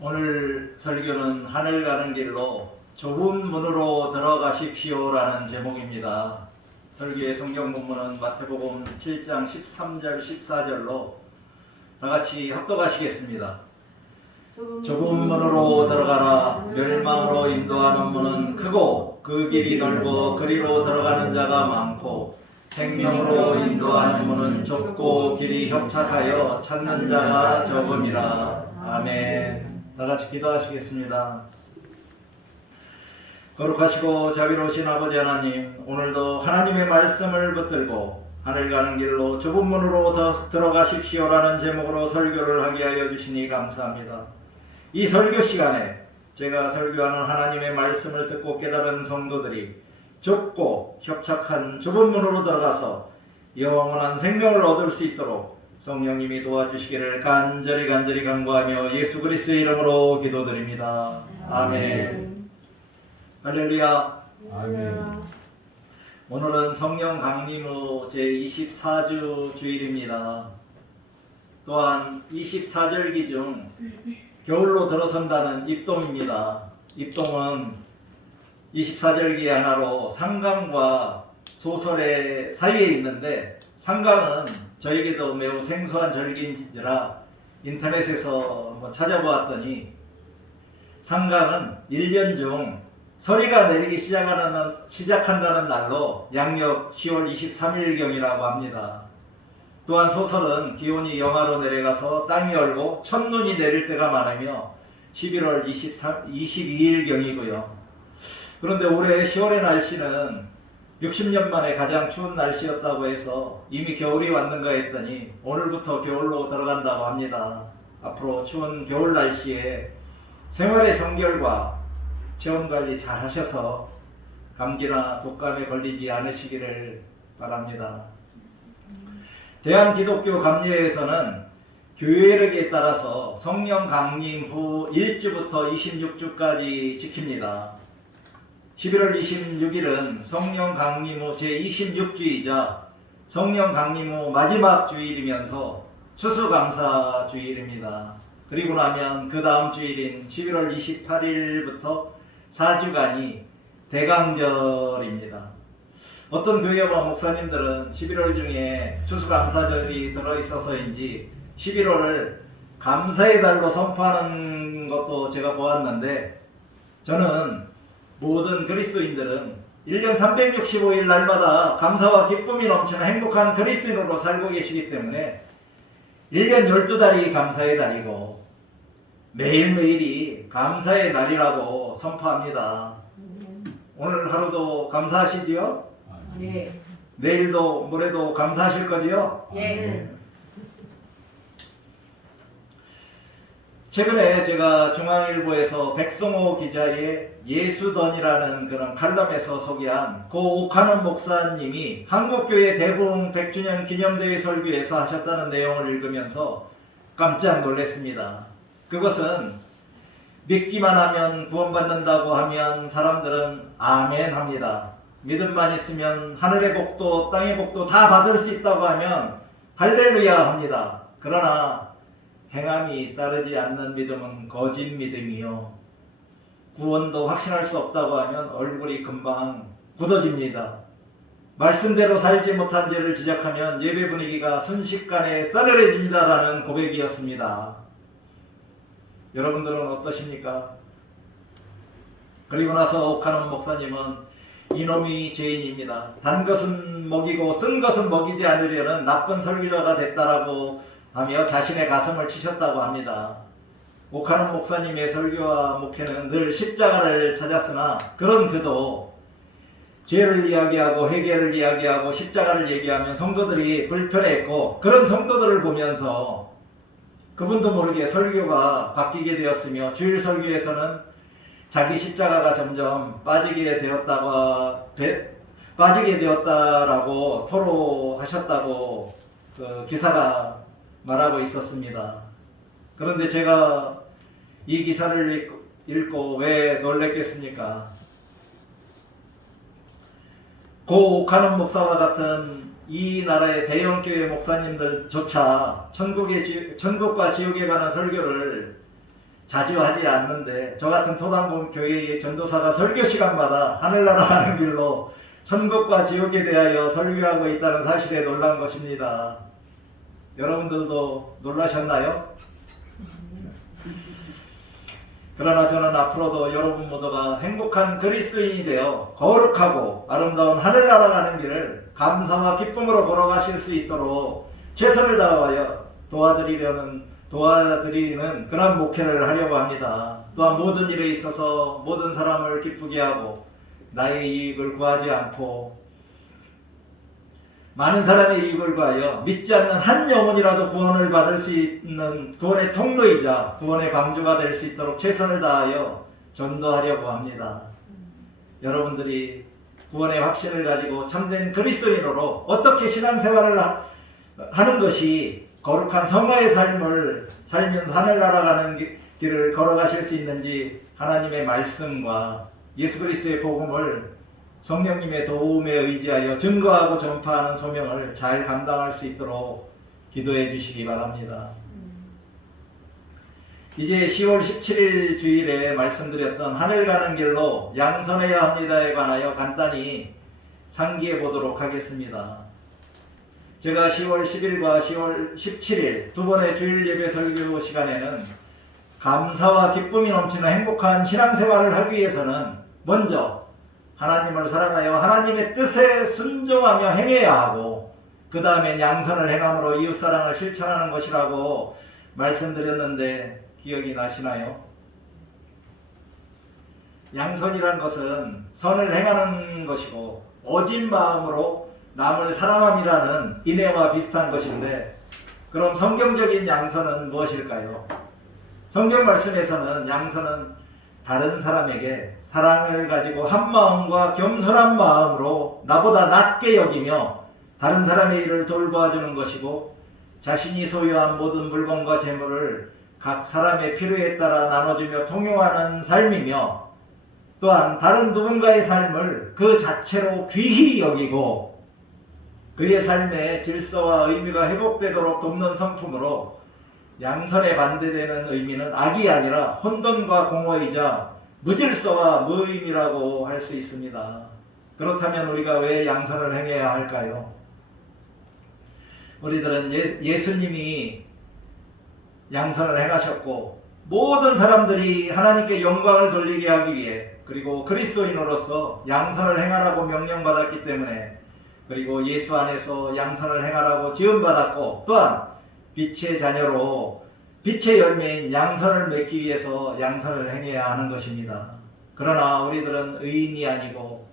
오늘 설교는 하늘 가는 길로 좁은 문으로 들어가십시오라는 제목입니다. 설교의 성경 본문은 마태복음 7장 13절 14절로 다같이 합독하시겠습니다. 좁은 문으로 들어가라. 멸망으로 인도하는 문은 크고 그 길이 넓어 그리로 들어가는 자가 많고 생명으로 인도하는 문은 좁고 길이 협착하여 찾는 자가 적음이라. 아멘. 다같이 기도하시겠습니다. 거룩하시고 자비로우신 아버지 하나님, 오늘도 하나님의 말씀을 붙들고 하늘 가는 길로 좁은 문으로 들어가십시오라는 제목으로 설교를 하게 하여 주시니 감사합니다. 이 설교 시간에 제가 설교하는 하나님의 말씀을 듣고 깨달은 성도들이 좁고 협착한 좁은 문으로 들어가서 영원한 생명을 얻을 수 있도록 성령님이 도와주시기를 간절히 간구하며 예수 그리스도의 이름으로 기도드립니다. 아멘. 할렐루야. 아멘. 오늘은 성령 강림 후 제24주 주일입니다. 또한 24절기 중 겨울로 들어선다는 입동입니다. 입동은 24절기의 하나로 상강과 소설의 사이에 있는데, 상강은 저에게도 매우 생소한 절기인지라 인터넷에서 한번 찾아보았더니, 상강은 1년 중 서리가 내리기 시작한다는 날로 양력 10월 23일경이라고 합니다. 또한 소설은 기온이 영하로 내려가서 땅이 얼고 첫눈이 내릴 때가 많으며 11월 22일경이고요. 그런데 올해 10월의 날씨는 60년 만에 가장 추운 날씨였다고 해서 이미 겨울이 왔는가 했더니 오늘부터 겨울로 들어간다고 합니다. 앞으로 추운 겨울 날씨에 생활의 성결과 체온관리 잘 하셔서 감기나 독감에 걸리지 않으시기를 바랍니다. 대한기독교 감리회에서는 교회력에 따라서 성령 강림 후 1주부터 26주까지 지킵니다. 11월 26일은 성령 강림 후 제26주이자 성령 강림 후 마지막 주일이면서 추수감사 주일입니다. 그리고 나면 그 다음 주일인 11월 28일부터 4주간이 대강절입니다. 어떤 교회와 목사님들은 11월 중에 추수감사절이 들어있어서인지 11월을 감사의 달로 선포하는 것도 제가 보았는데, 저는 모든 그리스도인들은 1년 365일 날마다 감사와 기쁨이 넘치는 행복한 그리스도인으로 살고 계시기 때문에 1년 12달이 감사의 달이고 매일매일이 감사의 날이라고 선포합니다. 오늘 하루도 감사하시지요? 네. 내일도 모레도 감사하실 거지요? 예. 최근에 제가 중앙일보에서 백성호 기자의 예수던이라는 그런 칼럼에서 소개한 고 옥하는 목사님이 한국교회 대부흥 100주년 기념대회 설교에서 하셨다는 내용을 읽으면서 깜짝 놀랐습니다. 그것은 믿기만 하면 구원받는다고 하면 사람들은 아멘 합니다. 믿음만 있으면 하늘의 복도 땅의 복도 다 받을 수 있다고 하면 할렐루야 합니다. 그러나 행함이 따르지 않는 믿음은 거짓 믿음이요, 구원도 확신할 수 없다고 하면 얼굴이 금방 굳어집니다. 말씀대로 살지 못한 죄를 지적하면 예배 분위기가 순식간에 싸늘해집니다라는 고백이었습니다. 여러분들은 어떠십니까? 그리고 나서 옥하는 목사님은 이놈이 죄인입니다. 단 것은 먹이고 쓴 것은 먹이지 않으려는 나쁜 설교자가 됐다라고 하며 자신의 가슴을 치셨다고 합니다. 옥하는 목사님의 설교와 목회는 늘 십자가를 찾았으나 그런 그도 죄를 이야기하고 회개를 이야기하고 십자가를 얘기하면 성도들이 불편했고, 그런 성도들을 보면서 그분도 모르게 설교가 바뀌게 되었으며 주일 설교에서는 자기 십자가가 점점 빠지게 되었다라고 토로하셨다고 그 기사가 말하고 있었습니다. 그런데 제가 이 기사를 읽고 왜 놀랬겠습니까? 고 옥하는 목사와 같은 이 나라의 대형교회 목사님들조차 천국과 지옥에 관한 설교를 자주 하지 않는데 저 같은 토담 교회의 전도사가 설교 시간마다 하늘나라 가는 길로 천국과 지옥에 대하여 설교하고 있다는 사실에 놀란 것입니다. 여러분들도 놀라셨나요? 그러나 저는 앞으로도 여러분 모두가 행복한 그리스도인이 되어 거룩하고 아름다운 하늘나라 가는 길을 감사와 기쁨으로 걸어가실 수 있도록 최선을 다하여 도와드리는 그런 목회를 하려고 합니다. 또한 모든 일에 있어서 모든 사람을 기쁘게 하고 나의 이익을 구하지 않고 많은 사람의 이익을 구하여 믿지 않는 한 영혼이라도 구원을 받을 수 있는 구원의 통로이자 구원의 방주가 될 수 있도록 최선을 다하여 전도하려고 합니다. 여러분들이 구원의 확신을 가지고 참된 그리스도인으로 어떻게 신앙생활을 하는 것이 거룩한 성화의 삶을 살면서 하늘나라 가는 길을 걸어가실 수 있는지 하나님의 말씀과 예수 그리스도의 복음을 성령님의 도움에 의지하여 증거하고 전파하는 소명을 잘 감당할 수 있도록 기도해 주시기 바랍니다. 이제 10월 17일 주일에 말씀드렸던 하늘 가는 길로 양선해야 합니다에 관하여 간단히 상기해 보도록 하겠습니다. 제가 10월 10일과 10월 17일 두 번의 주일 예배 설교 시간에는 감사와 기쁨이 넘치는 행복한 신앙생활을 하기 위해서는 먼저 하나님을 사랑하여 하나님의 뜻에 순종하며 행해야 하고 그 다음에 양선을 행함으로 이웃사랑을 실천하는 것이라고 말씀드렸는데 기억이 나시나요? 양선이란 것은 선을 행하는 것이고 오진 마음으로 남을 사랑함이라는 인애와 비슷한 것인데 그럼 성경적인 양선은 무엇일까요? 성경 말씀에서는 양선은 다른 사람에게 사랑을 가지고 한 마음과 겸손한 마음으로 나보다 낮게 여기며 다른 사람의 일을 돌보아주는 것이고 자신이 소유한 모든 물건과 재물을 각 사람의 필요에 따라 나눠주며 통용하는 삶이며 또한 다른 누군가의 삶을 그 자체로 귀히 여기고 그의 삶의 질서와 의미가 회복되도록 돕는 성품으로 양선에 반대되는 의미는 악이 아니라 혼돈과 공허이자 무질서와 무의미라고 할 수 있습니다. 그렇다면 우리가 왜 양선을 행해야 할까요? 우리들은 예수님이 양선을 행하셨고 모든 사람들이 하나님께 영광을 돌리게 하기 위해 그리고 그리스도인으로서 양선을 행하라고 명령받았기 때문에 그리고 예수 안에서 양선을 행하라고 지음받았고 또한 빛의 자녀로 빛의 열매인 양선을 맺기 위해서 양선을 행해야 하는 것입니다. 그러나 우리들은 의인이 아니고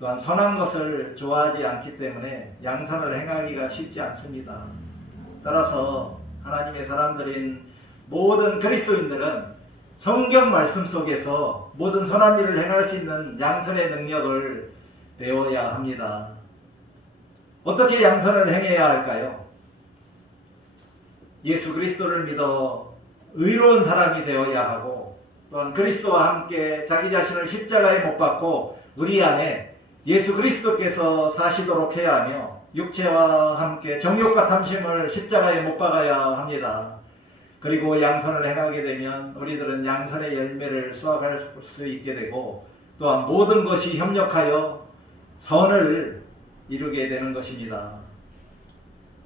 또한 선한 것을 좋아하지 않기 때문에 양선을 행하기가 쉽지 않습니다. 따라서 하나님의 사람들인 모든 그리스도인들은 성경 말씀 속에서 모든 선한 일을 행할 수 있는 양선의 능력을 배워야 합니다. 어떻게 양선을 행해야 할까요? 예수 그리스도를 믿어 의로운 사람이 되어야 하고 또한 그리스도와 함께 자기 자신을 십자가에 못 박고 우리 안에 예수 그리스도께서 사시도록 해야 하며 육체와 함께 정욕과 탐심을 십자가에 못 박아야 합니다. 그리고 양선을 행하게 되면 우리들은 양선의 열매를 수확할 수 있게 되고 또한 모든 것이 협력하여 선을 이루게 되는 것입니다.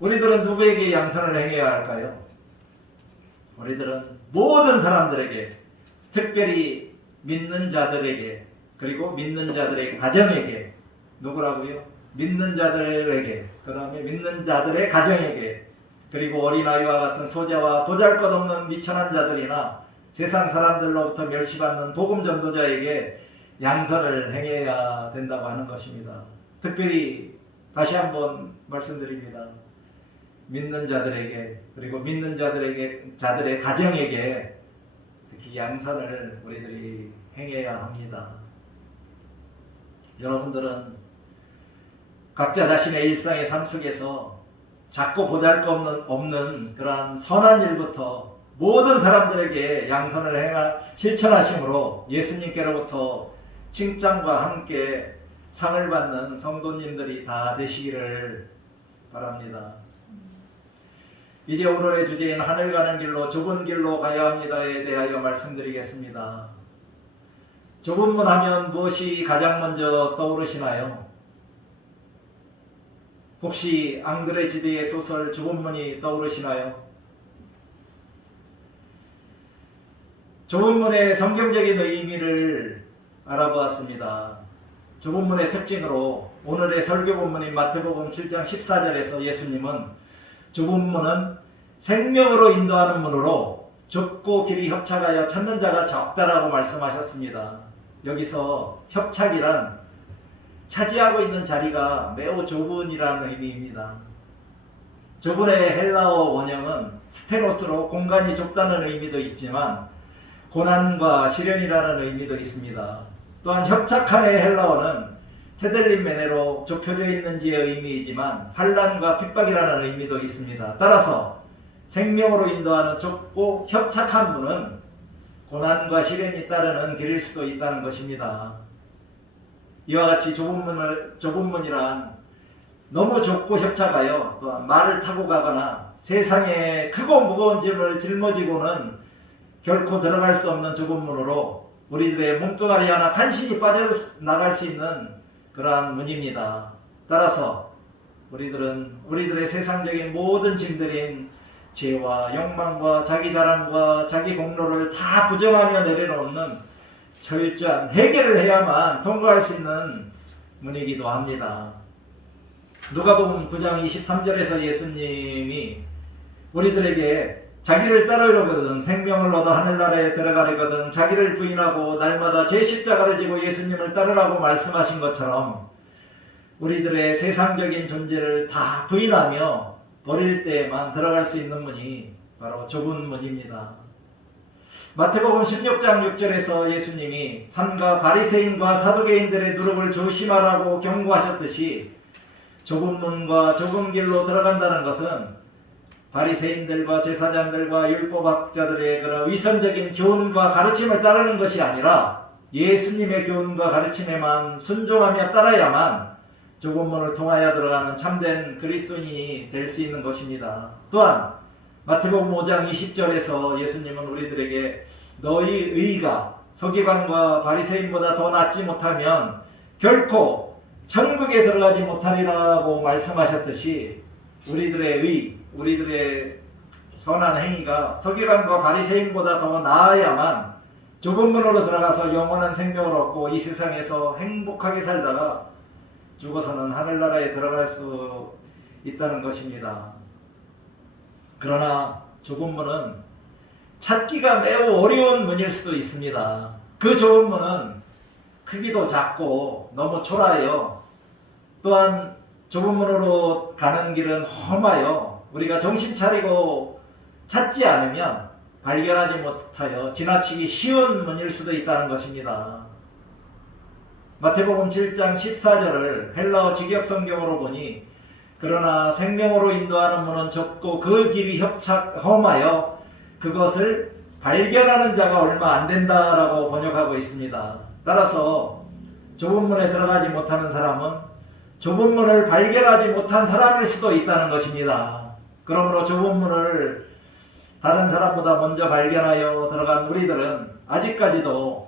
우리들은 누구에게 양선을 행해야 할까요? 우리들은 모든 사람들에게, 특별히 믿는 자들에게, 그리고 믿는 자들의 가정에게, 누구라고요? 믿는 자들에게, 그 다음에 믿는 자들의 가정에게, 그리고 어린아이와 같은 소자와 보잘것없는 미천한 자들이나 세상 사람들로부터 멸시받는 복음 전도자에게 양선을 행해야 된다고 하는 것입니다. 특별히 다시 한번 말씀드립니다. 믿는 자들에게 그리고 믿는 자들의 가정에게 특히 양선을 우리들이 행해야 합니다. 여러분들은 각자 자신의 일상의 삶 속에서 작고 보잘것없는 그러한 선한 일부터 모든 사람들에게 양선을 실천하심으로 예수님께로부터 칭찬과 함께 상을 받는 성도님들이 다 되시기를 바랍니다. 이제 오늘의 주제인 하늘 가는 길로 좁은 길로 가야 합니다에 대하여 말씀드리겠습니다. 좁은 문 하면 무엇이 가장 먼저 떠오르시나요? 혹시 앙드레 지데의 소설 좁은 문이 떠오르시나요? 좁은 문의 성경적인 의미를 알아보았습니다. 좁은 문의 특징으로 오늘의 설교 본문인 마태복음 7장 14절에서 예수님은 좁은 문은 생명으로 인도하는 문으로 좁고 길이 협착하여 찾는 자가 적다라고 말씀하셨습니다. 여기서 협착이란 차지하고 있는 자리가 매우 좁은이라는 의미입니다. 좁은의 헬라어 원형은 스테노스로 공간이 좁다는 의미도 있지만 고난과 시련이라는 의미도 있습니다. 또한 협착한의 헬라어는 테델린메네로 좁혀져 있는지의 의미이지만 환난과 핍박이라는 의미도 있습니다. 따라서 생명으로 인도하는 좁고 협착한 문은 고난과 시련이 따르는 길일 수도 있다는 것입니다. 이와 같이 좁은 문이란 너무 좁고 협착하여 또한 말을 타고 가거나 세상에 크고 무거운 짐을 짊어지고는 결코 들어갈 수 없는 좁은 문으로 우리들의 몸뚱아리 하나 간신히 빠져나갈 수 있는 그러한 문입니다. 따라서 우리들의 세상적인 모든 짐들인 죄와 욕망과 자기 자랑과 자기 공로를 다 부정하며 내려놓는 철저한 해결을 해야만 통과할 수 있는 문이기도 합니다. 누가복음 9장 23절에서 예수님이 우리들에게 자기를 따르려거든 생명을 얻어 하늘나라에 들어가려거든 자기를 부인하고 날마다 제 십자가를 지고 예수님을 따르라고 말씀하신 것처럼 우리들의 세상적인 존재를 다 부인하며 버릴 때에만 들어갈 수 있는 문이 바로 좁은 문입니다. 마태복음 16장 6절에서 예수님이 삼가 바리새인과 사두개인들의 누룩을 조심하라고 경고하셨듯이 좁은 문과 좁은 길로 들어간다는 것은 바리새인들과 제사장들과 율법학자들의 그런 위선적인 교훈과 가르침을 따르는 것이 아니라 예수님의 교훈과 가르침에만 순종하며 따라야만 좁은 문을 통하여 들어가는 참된 그리스도인이 될 수 있는 것입니다. 또한 마태복음 5장 20절에서 예수님은 우리들에게 너희 의가 서기관과 바리새인보다 더 낫지 못하면 결코 천국에 들어가지 못하리라고 말씀하셨듯이 우리들의 선한 행위가 서기관과 바리새인보다 더 나아야만 좁은 문으로 들어가서 영원한 생명을 얻고 이 세상에서 행복하게 살다가 죽어서는 하늘나라에 들어갈 수 있다는 것입니다. 그러나 좁은 문은 찾기가 매우 어려운 문일 수도 있습니다. 그 좁은 문은 크기도 작고 너무 초라해요. 또한 좁은 문으로 가는 길은 험하여 우리가 정신 차리고 찾지 않으면 발견하지 못하여 지나치기 쉬운 문일 수도 있다는 것입니다. 마태복음 7장 14절을 헬라어 직역성경으로 보니 그러나 생명으로 인도하는 문은 좁고 그 길이 험하여 그것을 발견하는 자가 얼마 안 된다라고 번역하고 있습니다. 따라서 좁은 문에 들어가지 못하는 사람은 좁은 문을 발견하지 못한 사람일 수도 있다는 것입니다. 그러므로 좁은 문을 다른 사람보다 먼저 발견하여 들어간 우리들은 아직까지도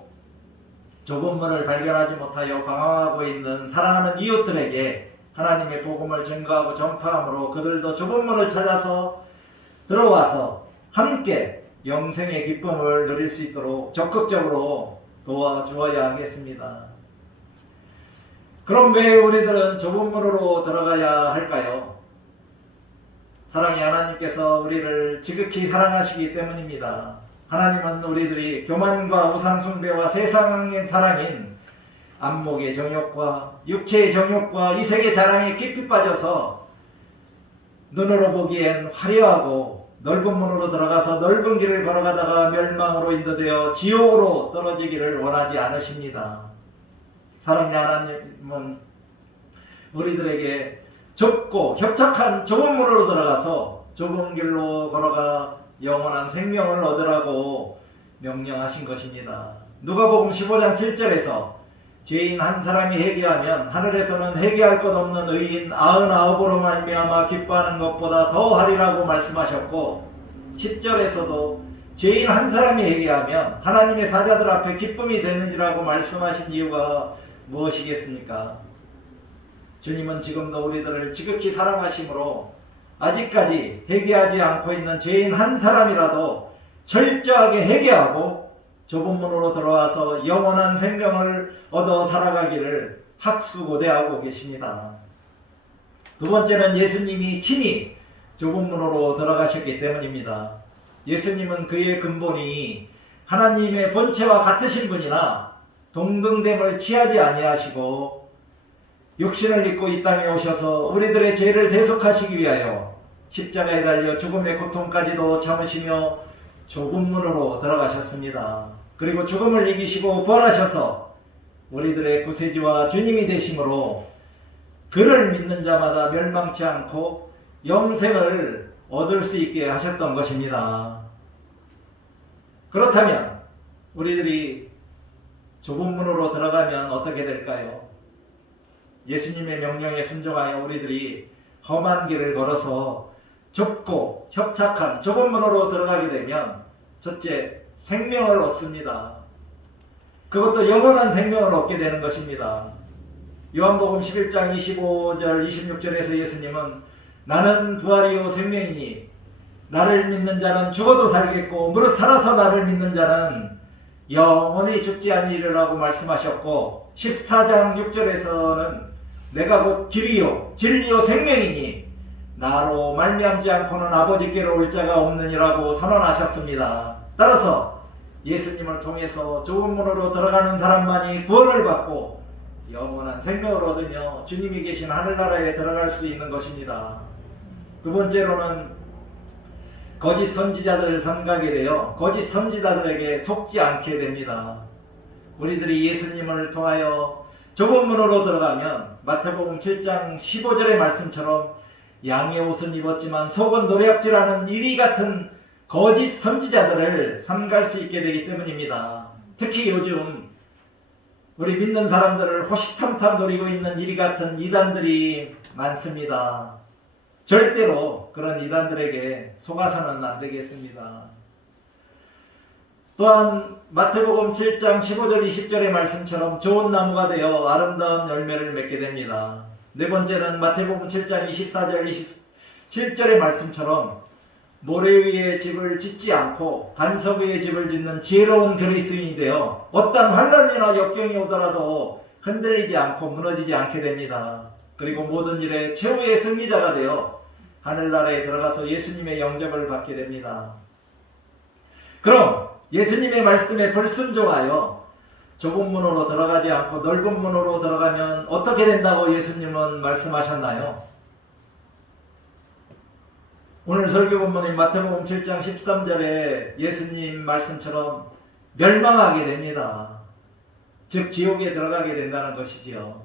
좁은 문을 발견하지 못하여 방황하고 있는 사랑하는 이웃들에게 하나님의 복음을 증거하고 전파함으로 그들도 좁은 문을 찾아서 들어와서 함께 영생의 기쁨을 누릴 수 있도록 적극적으로 도와주어야 하겠습니다. 그럼 왜 우리들은 좁은 문으로 들어가야 할까요? 사랑의 하나님께서 우리를 지극히 사랑하시기 때문입니다. 하나님은 우리들이 교만과 우상숭배와 세상의 사랑인 안목의 정욕과 육체의 정욕과 이색의 자랑에 깊이 빠져서 눈으로 보기엔 화려하고 넓은 문으로 들어가서 넓은 길을 걸어가다가 멸망으로 인도되어 지옥으로 떨어지기를 원하지 않으십니다. 사랑의 하나님은 우리들에게 좁고 협착한 좁은 문으로 들어가서 좁은 길로 걸어가 영원한 생명을 얻으라고 명령하신 것입니다. 누가복음 15장 7절에서 죄인 한 사람이 회개하면 하늘에서는 회개할 것 없는 의인 99으로 말미암아 기뻐하는 것보다 더하리라고 말씀하셨고, 10절에서도 죄인 한 사람이 회개하면 하나님의 사자들 앞에 기쁨이 되는지라고 말씀하신 이유가 무엇이겠습니까? 주님은 지금도 우리들을 지극히 사랑하심으로 아직까지 회개하지 않고 있는 죄인 한 사람이라도 철저하게 회개하고 좁은 문으로 들어와서 영원한 생명을 얻어 살아가기를 학수고대하고 계십니다. 두 번째는 예수님이 친히 좁은 문으로 들어가셨기 때문입니다. 예수님은 그의 근본이 하나님의 본체와 같으신 분이나 동등됨을 취하지 아니하시고 육신을 입고 이 땅에 오셔서 우리들의 죄를 대속하시기 위하여 십자가에 달려 죽음의 고통까지도 참으시며 좁은 문으로 들어가셨습니다. 그리고 죽음을 이기시고 부활하셔서 우리들의 구세주와 주님이 되심으로 그를 믿는 자마다 멸망치 않고 영생을 얻을 수 있게 하셨던 것입니다. 그렇다면 우리들이 좁은 문으로 들어가면 어떻게 될까요? 예수님의 명령에 순종하여 우리들이 험한 길을 걸어서 좁고 협착한 좁은 문으로 들어가게 되면 첫째, 생명을 얻습니다. 그것도 영원한 생명을 얻게 되는 것입니다. 요한복음 11장 25절 26절에서 예수님은 나는 부활이요 생명이니 나를 믿는 자는 죽어도 살겠고 무릇 살아서 나를 믿는 자는 영원히 죽지 아니리라고 말씀하셨고, 14장 6절에서는 내가 곧 길이요 진리요 생명이니 나로 말미암지 않고는 아버지께로 올 자가 없느니라고 선언하셨습니다. 따라서 예수님을 통해서 좁은 문으로 들어가는 사람만이 구원을 받고 영원한 생명을 얻으며 주님이 계신 하늘나라에 들어갈 수 있는 것입니다. 두 번째로는 거짓 선지자들을 삼가게 되어 거짓 선지자들에게 속지 않게 됩니다. 우리들이 예수님을 통하여 좁은 문으로 들어가면 마태복음 7장 15절의 말씀처럼 양의 옷은 입었지만 속은 노략질하는 이리 같은 거짓 선지자들을 삼갈 수 있게 되기 때문입니다. 특히 요즘 우리 믿는 사람들을 호시탐탐 노리고 있는 이리 같은 이단들이 많습니다. 절대로 그런 이단들에게 속아서는 안 되겠습니다. 또한 마태복음 7장 15절 20절의 말씀처럼 좋은 나무가 되어 아름다운 열매를 맺게 됩니다. 네 번째는 마태복음 7장 24절 27절의 말씀처럼 모래 위에 집을 짓지 않고 반석 위에 집을 짓는 지혜로운 그리스도인이 되어 어떤 환난이나 역경이 오더라도 흔들리지 않고 무너지지 않게 됩니다. 그리고 모든 일에 최후의 승리자가 되어 하늘나라에 들어가서 예수님의 영접을 받게 됩니다. 그럼 예수님의 말씀에 불순종하여 좁은 문으로 들어가지 않고 넓은 문으로 들어가면 어떻게 된다고 예수님은 말씀하셨나요? 오늘 설교 본문인 마태복음 7장 13절에 예수님 말씀처럼 멸망하게 됩니다. 즉 지옥에 들어가게 된다는 것이지요.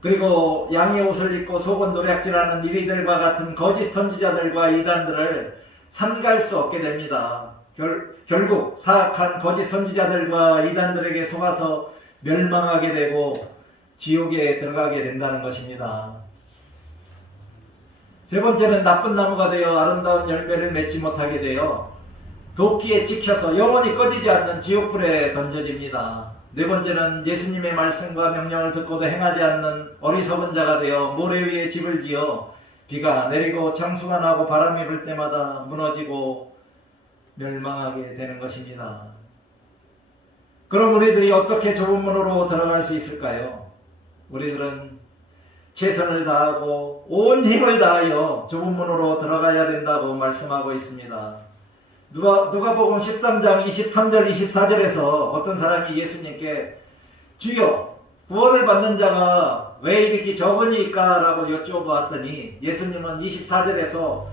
그리고 양의 옷을 입고 속은 노략질하는 이리들과 같은 거짓 선지자들과 이단들을 삼갈 수 없게 됩니다. 결국 사악한 거짓 선지자들과 이단들에게 속아서 멸망하게 되고 지옥에 들어가게 된다는 것입니다. 세 번째는 나쁜 나무가 되어 아름다운 열매를 맺지 못하게 되어 도끼에 찍혀서 영원히 꺼지지 않는 지옥불에 던져집니다. 네 번째는 예수님의 말씀과 명령을 듣고도 행하지 않는 어리석은 자가 되어 모래 위에 집을 지어 비가 내리고 창수가 나고 바람이 불 때마다 무너지고 멸망하게 되는 것입니다. 그럼 우리들이 어떻게 좁은 문으로 들어갈 수 있을까요? 우리들은 최선을 다하고 온 힘을 다하여 좁은 문으로 들어가야 된다고 말씀하고 있습니다. 누가복음 13장 23절 24절에서 어떤 사람이 예수님께 주여 구원을 받는 자가 왜 이렇게 적으니까? 라고 여쭤보았더니 예수님은 24절에서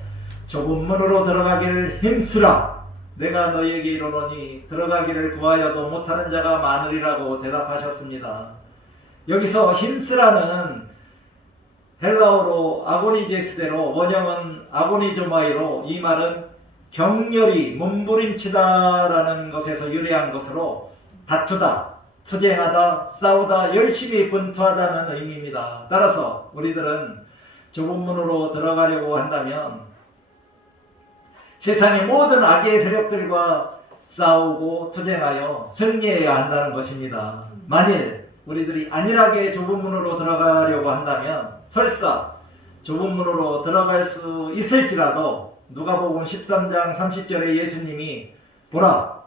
좁은 문으로 들어가기를 힘쓰라 내가 너희에게 이르노니 들어가기를 구하여도 못하는 자가 많으리라고 대답하셨습니다. 여기서 힘쓰라는 헬라어로 아고니제스대로 원형은 아고니조마이로 이 말은 격렬히 몸부림치다라는 것에서 유래한 것으로 다투다, 투쟁하다, 싸우다, 열심히 분투하다는 의미입니다. 따라서 우리들은 좁은 문으로 들어가려고 한다면 세상의 모든 악의 세력들과 싸우고 투쟁하여 승리해야 한다는 것입니다. 만일 우리들이 안일하게 좁은 문으로 들어가려고 한다면 설사 좁은 문으로 들어갈 수 있을지라도 누가복음 13장 30절에 예수님이 보라,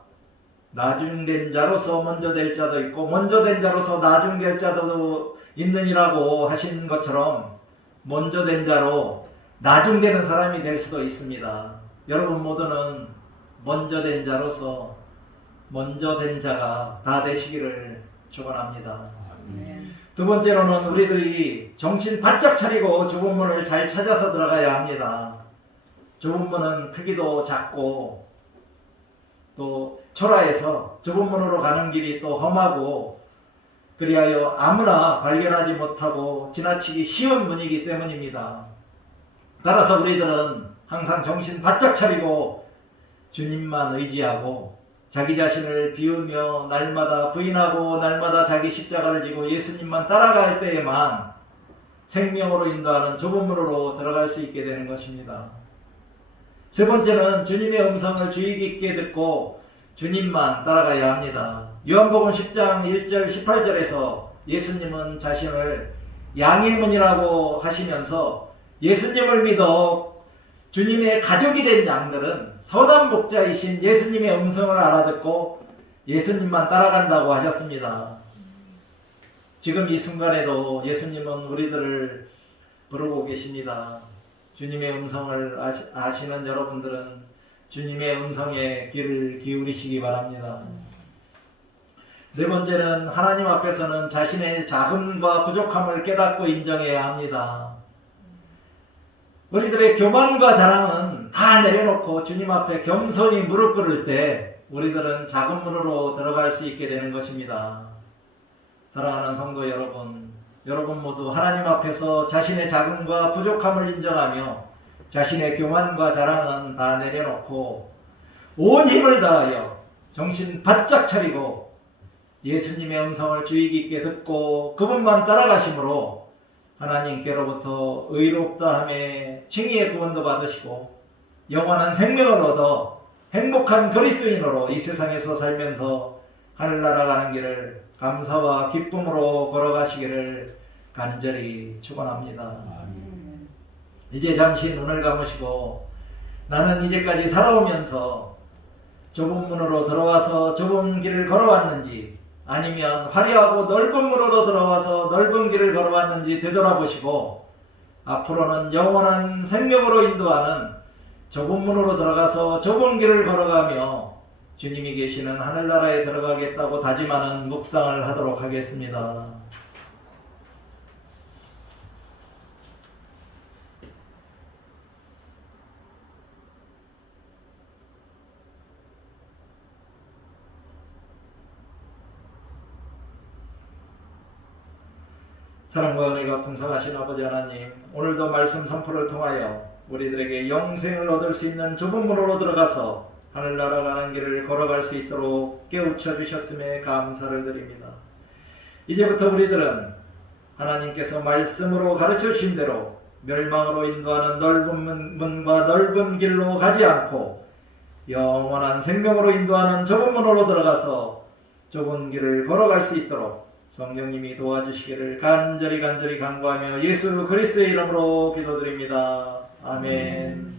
나중된 자로서 먼저 될 자도 있고 먼저 된 자로서 나중될 자도 있느니라고 하신 것처럼 먼저 된 자로 나중되는 사람이 될 수도 있습니다. 여러분 모두는 먼저 된 자로서 먼저 된 자가 다 되시기를 축원합니다. 두 번째로는 우리들이 정신 바짝 차리고 좁은 문을 잘 찾아서 들어가야 합니다. 좁은 문은 크기도 작고 또 초라해서 좁은 문으로 가는 길이 또 험하고 그리하여 아무나 발견하지 못하고 지나치기 쉬운 문이기 때문입니다. 따라서 우리들은 항상 정신 바짝 차리고 주님만 의지하고 자기 자신을 비우며 날마다 부인하고 날마다 자기 십자가를 지고 예수님만 따라갈 때에만 생명으로 인도하는 좁은 문으로 들어갈 수 있게 되는 것입니다. 세 번째는 주님의 음성을 주의 깊게 듣고 주님만 따라가야 합니다. 요한복음 10장 1절 18절에서 예수님은 자신을 양의 문이라고 하시면서 예수님을 믿어 주님의 가족이 된 양들은 선한 목자이신 예수님의 음성을 알아듣고 예수님만 따라간다고 하셨습니다. 지금 이 순간에도 예수님은 우리들을 부르고 계십니다. 주님의 음성을 아시는 여러분들은 주님의 음성에 귀를 기울이시기 바랍니다. 네 번째는 하나님 앞에서는 자신의 작음과 부족함을 깨닫고 인정해야 합니다. 우리들의 교만과 자랑은 다 내려놓고 주님 앞에 겸손히 무릎 꿇을 때 우리들은 작은 문으로 들어갈 수 있게 되는 것입니다. 사랑하는 성도 여러분, 여러분 모두 하나님 앞에서 자신의 작음과 부족함을 인정하며 자신의 교만과 자랑은 다 내려놓고 온 힘을 다하여 정신 바짝 차리고 예수님의 음성을 주의 깊게 듣고 그분만 따라가심으로 하나님께로부터 의롭다함의 칭의의 구원도 받으시고 영원한 생명을 얻어 행복한 그리스도인으로 이 세상에서 살면서 하늘나라 가는 길을 감사와 기쁨으로 걸어가시기를 간절히 축원합니다. 이제 잠시 눈을 감으시고 나는 이제까지 살아오면서 좁은 문으로 들어와서 좁은 길을 걸어왔는지 아니면 화려하고 넓은 문으로 들어와서 넓은 길을 걸어왔는지 되돌아보시고 앞으로는 영원한 생명으로 인도하는 좁은 문으로 들어가서 좁은 길을 걸어가며 주님이 계시는 하늘나라에 들어가겠다고 다짐하는 묵상을 하도록 하겠습니다. 사랑과 은혜가 풍성하신 아버지 하나님, 오늘도 말씀 선포를 통하여 우리들에게 영생을 얻을 수 있는 좁은 문으로 들어가서 하늘나라 가는 길을 걸어갈 수 있도록 깨우쳐 주셨음에 감사를 드립니다. 이제부터 우리들은 하나님께서 말씀으로 가르쳐 주신 대로 멸망으로 인도하는 넓은 문과 넓은 길로 가지 않고 영원한 생명으로 인도하는 좁은 문으로 들어가서 좁은 길을 걸어갈 수 있도록 성령님이 도와주시기를 간절히 간구하며 예수 그리스도의 이름으로 기도드립니다. 아멘.